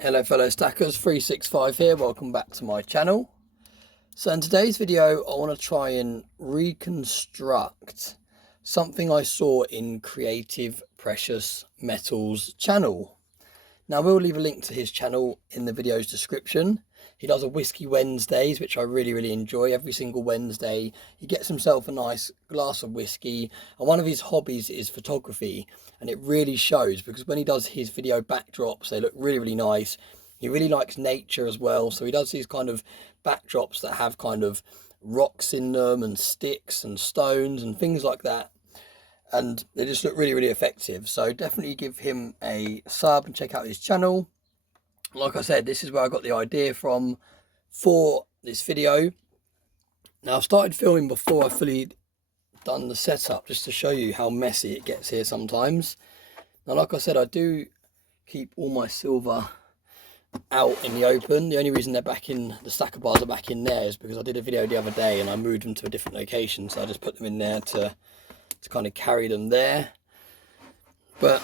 Hello fellow stackers, 365 here, welcome back to my channel. So in today's video I want to try and reconstruct something I saw in Creative Precious Metals channel. Now I will leave a link to his channel in the video's description. He does a Whiskey Wednesdays, which I really enjoy. Every single Wednesday he gets himself a nice glass of whiskey, and one of his hobbies is photography, and it really shows because when he does his video backdrops they look really nice. He really likes nature as well, so he does these kind of backdrops that have kind of rocks in them and sticks and stones and things like that, and they just look really effective. So definitely give him a sub and check out his channel. Like I said, this is where I got the idea from for this video. Now I've started filming before I've fully done the setup, just to show you how messy it gets here sometimes. Now like I said, I do keep all my silver out in the open. The only reason they're back in, the stacker bars are back in there, is because I did a video the other day and I moved them to a different location, so I just put them in there to kind of carry them there. But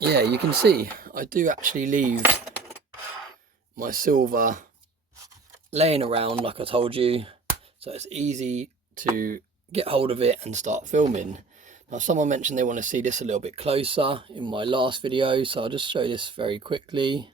yeah, you can see I do actually leave my silver laying around like I told you, so it's easy to get hold of it and start filming. Now someone mentioned they want to see this a little bit closer in my last video, so I'll just show this very quickly.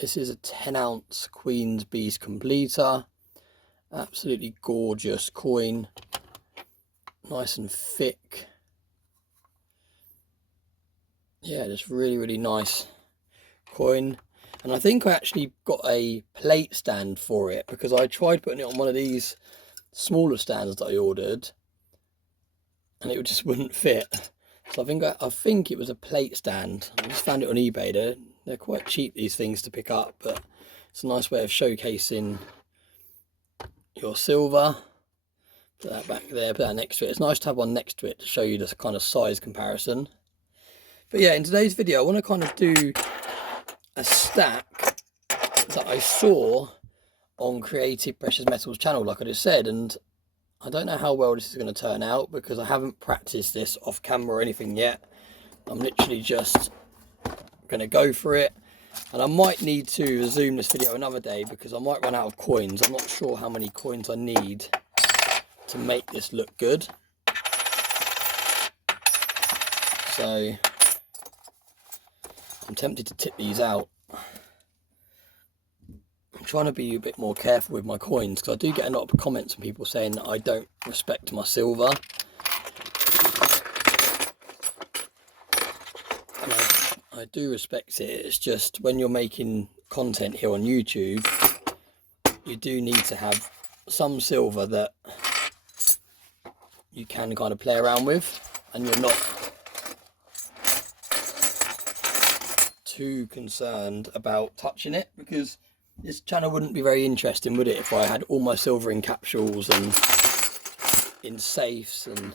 This is a 10-ounce Queen's Beast completer, absolutely gorgeous coin, nice and thick. Yeah, just really nice coin. And I think I actually got a plate stand for it, because I tried putting it on one of these smaller stands that I ordered and it just wouldn't fit. So I think it was a plate stand. I just found it on eBay. They're quite cheap, these things, to pick up, but it's a nice way of showcasing your silver. Put that back there, put that next to it. It's nice to have one next to it to show you this kind of size comparison. But yeah, in today's video I want to kind of do a stack that I saw on Creative Precious Metals channel, like I just said, and I don't know how well this is going to turn out because I haven't practiced this off camera or anything yet. I'm literally just going to go for it, and I might need to resume this video another day because I might run out of coins. I'm not sure how many coins I need to make this look good. So I'm tempted to tip these out. I'm trying to be a bit more careful with my coins because I do get a lot of comments from people saying that I don't respect my silver. And I do respect it. It's just when you're making content here on YouTube, you do need to have some silver that you can kind of play around with, and you're not too concerned about touching it, because this channel wouldn't be very interesting, would it, if I had all my silver in capsules and in safes and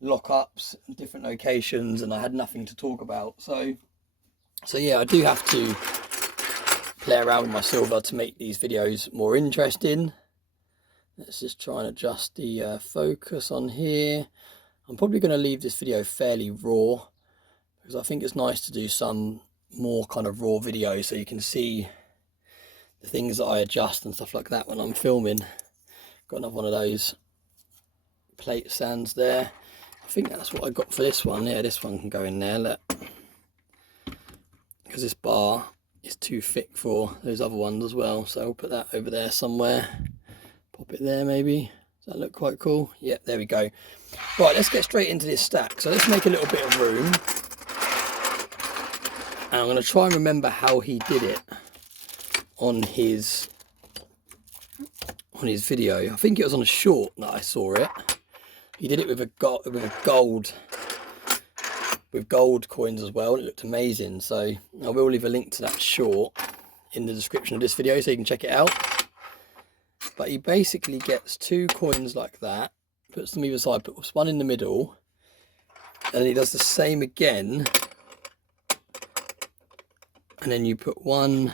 lockups in different locations and I had nothing to talk about. So yeah, I do have to play around with my silver to make these videos more interesting. Let's just try and adjust the focus on here. I'm probably going to leave this video fairly raw because I think it's nice to do some more kind of raw videos so you can see the things that I adjust and stuff like that when I'm filming. Got another one of those plate stands there. I think that's what I got for this one. Yeah, this one can go in there, look, because this bar is too thick for those other ones as well. So I'll put that over there somewhere. Pop it there maybe. Does that look quite cool? Yeah, there we go. Right, let's get straight into this stack. So let's make a little bit of room. And I'm going to try and remember how he did it on his video. I think it was on a short that I saw it. He did it with gold coins as well. It looked amazing. So I will leave a link to that short in the description of this video so you can check it out. But he basically gets two coins like that, puts them either side, puts one in the middle, and then he does the same again, and then you put one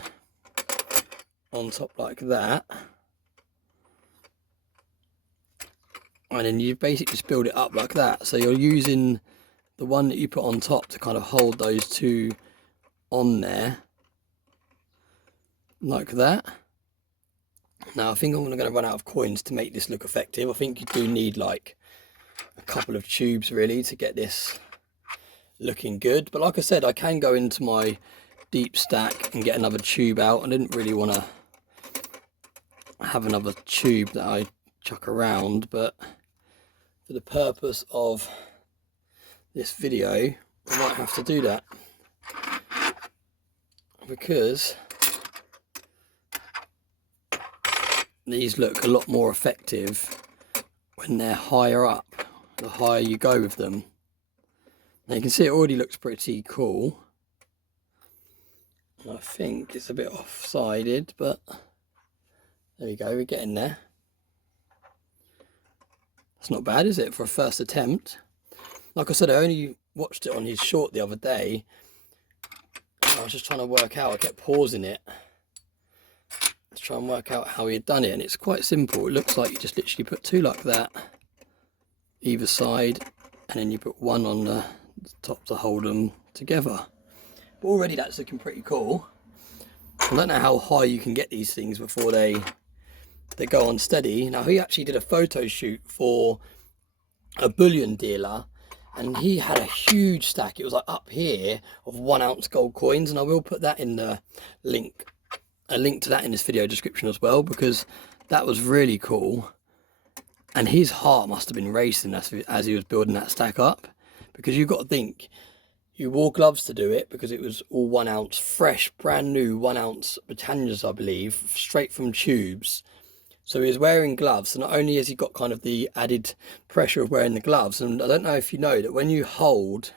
on top like that, and then you basically just build it up like that. So you're using the one that you put on top to kind of hold those two on there like that. Now I think I'm going to run out of coins to make this look effective. I think you do need like a couple of tubes really to get this looking good. But like I said, I can go into my deep stack and get another tube out. I didn't really want to have another tube that I chuck around, but for the purpose of this video I might have to do that, because these look a lot more effective when they're higher up, the higher you go with them. Now you can see it already looks pretty cool. I think it's a bit off-sided, but there we go, we're getting there. It's not bad, is it, for a first attempt? Like I said, I only watched it on his short the other day. I was just trying to work out, I kept pausing it to try and work out how he had done it, and it's quite simple. It looks like you just literally put two like that either side, and then you put one on the top to hold them together. But already that's looking pretty cool. I don't know how high you can get these things before they go unsteady. Now he actually did a photo shoot for a bullion dealer, and he had a huge stack. It was like up here of 1 ounce gold coins, and I will put that in the link, a link to that in this video description as well, because that was really cool. And his heart must have been racing as he was building that stack up, because you've got to think, you wore gloves to do it because it was all 1 ounce fresh, brand new 1 ounce Britannias, I believe, straight from tubes. So he was wearing gloves, so not only has he got kind of the added pressure of wearing the gloves, and I don't know if you know that when you hold,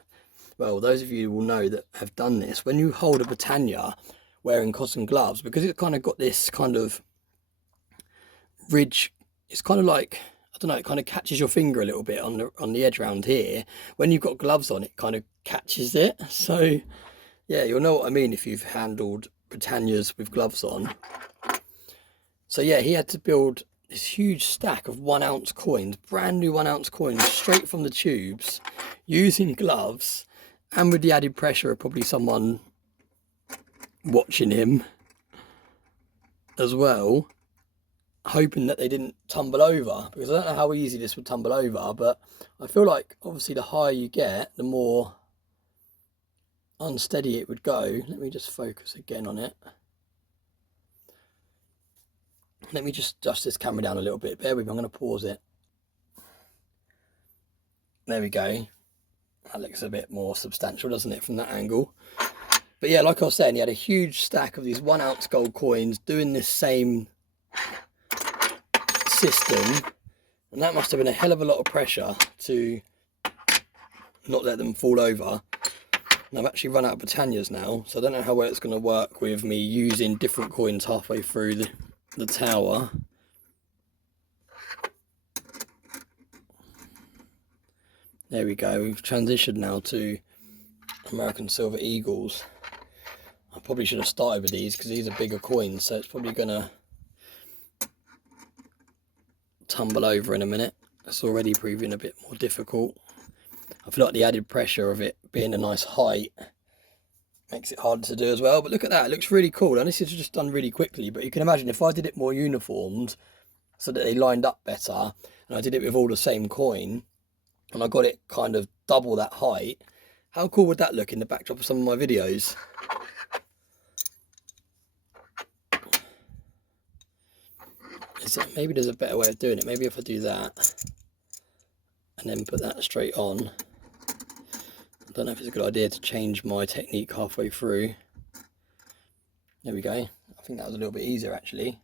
well, those of you will know that have done this, when you hold a Britannia wearing cotton gloves, because it's kind of got this kind of ridge, it's kind of like, I don't know, it kind of catches your finger a little bit on the edge around here. When you've got gloves on, it kind of catches it. So yeah, you'll know what I mean if you've handled Britannias with gloves on. So yeah, he had to build this huge stack of 1 ounce coins, brand new 1 ounce coins, straight from the tubes, using gloves, and with the added pressure of probably someone watching him as well, hoping that they didn't tumble over, because I don't know how easy this would tumble over, but I feel like obviously the higher you get, the more unsteady it would go. Let me just focus again on it. Let me just adjust this camera down a little bit. Bear with me, I'm going to pause it. There we go. That looks a bit more substantial, doesn't it, from that angle? But yeah, like I was saying, he had a huge stack of these 1 ounce gold coins doing this same system, and that must have been a hell of a lot of pressure to not let them fall over. And I've actually run out of Britannias now, so I don't know how well it's going to work with me using different coins halfway through the tower. There we go, we've transitioned now to American Silver Eagles. I probably should have started with these because these are bigger coins, so it's probably going to tumble over in a minute. It's already proving a bit more difficult. I feel like the added pressure of it being a nice height makes it harder to do as well. But look at that, it looks really cool, and this is just done really quickly. But you can imagine if I did it more uniformed so that they lined up better, and I did it with all the same coin, and I got it kind of double that height, how cool would that look in the backdrop of some of my videos? Maybe there's a better way of doing it. Maybe if I do that and then put that straight on. I don't know if it's a good idea to change my technique halfway through. There we go. I think that was a little bit easier actually.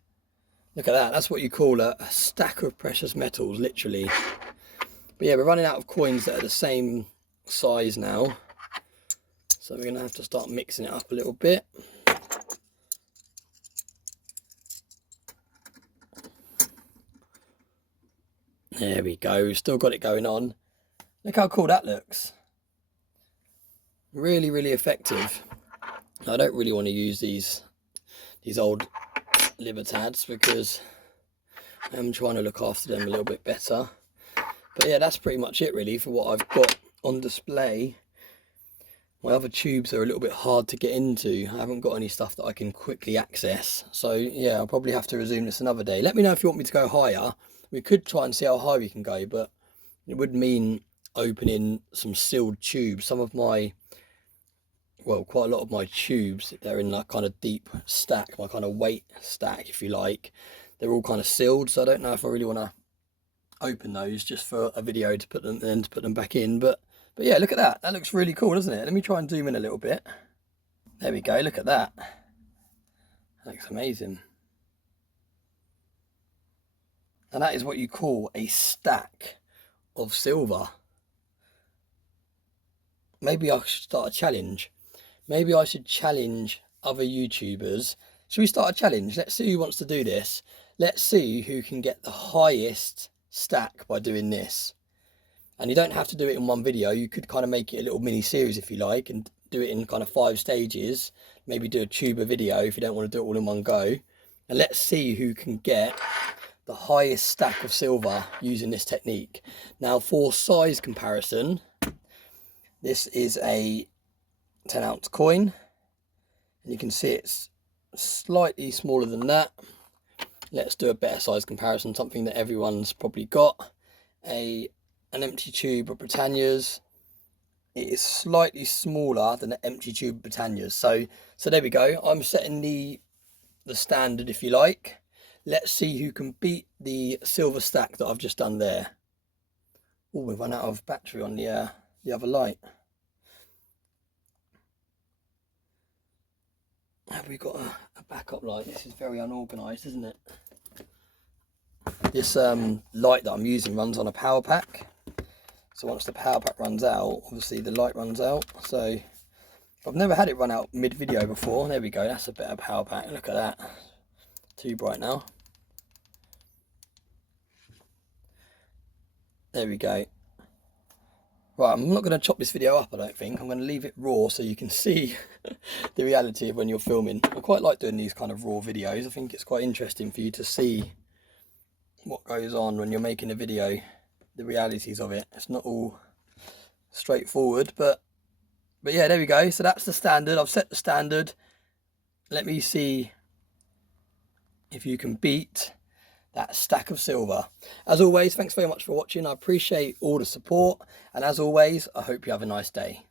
Look at that. That's what you call a stack of precious metals, literally. But yeah, we're running out of coins that are the same size now, so we're going to have to start mixing it up a little bit. There we go, we've still got it going on. Look how cool that looks. Really, really effective. I don't really want to use these old Libertads because I'm trying to look after them a little bit better. But yeah, that's pretty much it really for what I've got on display. My other tubes are a little bit hard to get into. I haven't got any stuff that I can quickly access. So yeah, I'll probably have to resume this another day. Let me know if you want me to go higher. We could try and see how high we can go, but it would mean opening some sealed tubes. Some of my, well, quite a lot of my tubes, they're in that kind of deep stack, my kind of weight stack, if you like. They're all kind of sealed, so I don't know if I really want to open those just for a video to put them, then to put them back in. But yeah, look at that. That looks really cool, doesn't it? Let me try and zoom in a little bit. There we go. Look at that. That looks amazing. And that is what you call a stack of silver. Maybe I should start a challenge. Maybe I should challenge other YouTubers. Should we start a challenge? Let's see who wants to do this. Let's see who can get the highest stack by doing this. And you don't have to do it in one video. You could kind of make it a little mini series if you like, and do it in kind of 5 stages. Maybe do a tuber video if you don't want to do it all in one go. And let's see who can get the highest stack of silver using this technique. Now, for size comparison, this is a 10-ounce coin, and you can see it's slightly smaller than that. Let's do a better size comparison, something that everyone's probably got. An empty tube of Britannias. It is slightly smaller than an empty tube of Britannias. So there we go. I'm setting the standard, if you like. Let's see who can beat the silver stack that I've just done there. Oh, we've run out of battery on the other light. Have we got a backup light? This is very unorganised, isn't it? This light that I'm using runs on a power pack. So once the power pack runs out, obviously the light runs out. So I've never had it run out mid-video before. There we go, that's a better power pack. Look at that. Too bright now. There we go. Right, I'm not going to chop this video up, I don't think. I'm going to leave it raw so you can see the reality of when you're filming. I quite like doing these kind of raw videos. I think it's quite interesting for you to see what goes on when you're making a video, the realities of it. It's not all straightforward, but yeah, there we go. So that's the standard. I've set the standard. Let me see if you can beat that stack of silver. As always, thanks very much for watching. I appreciate all the support, and as always, I hope you have a nice day.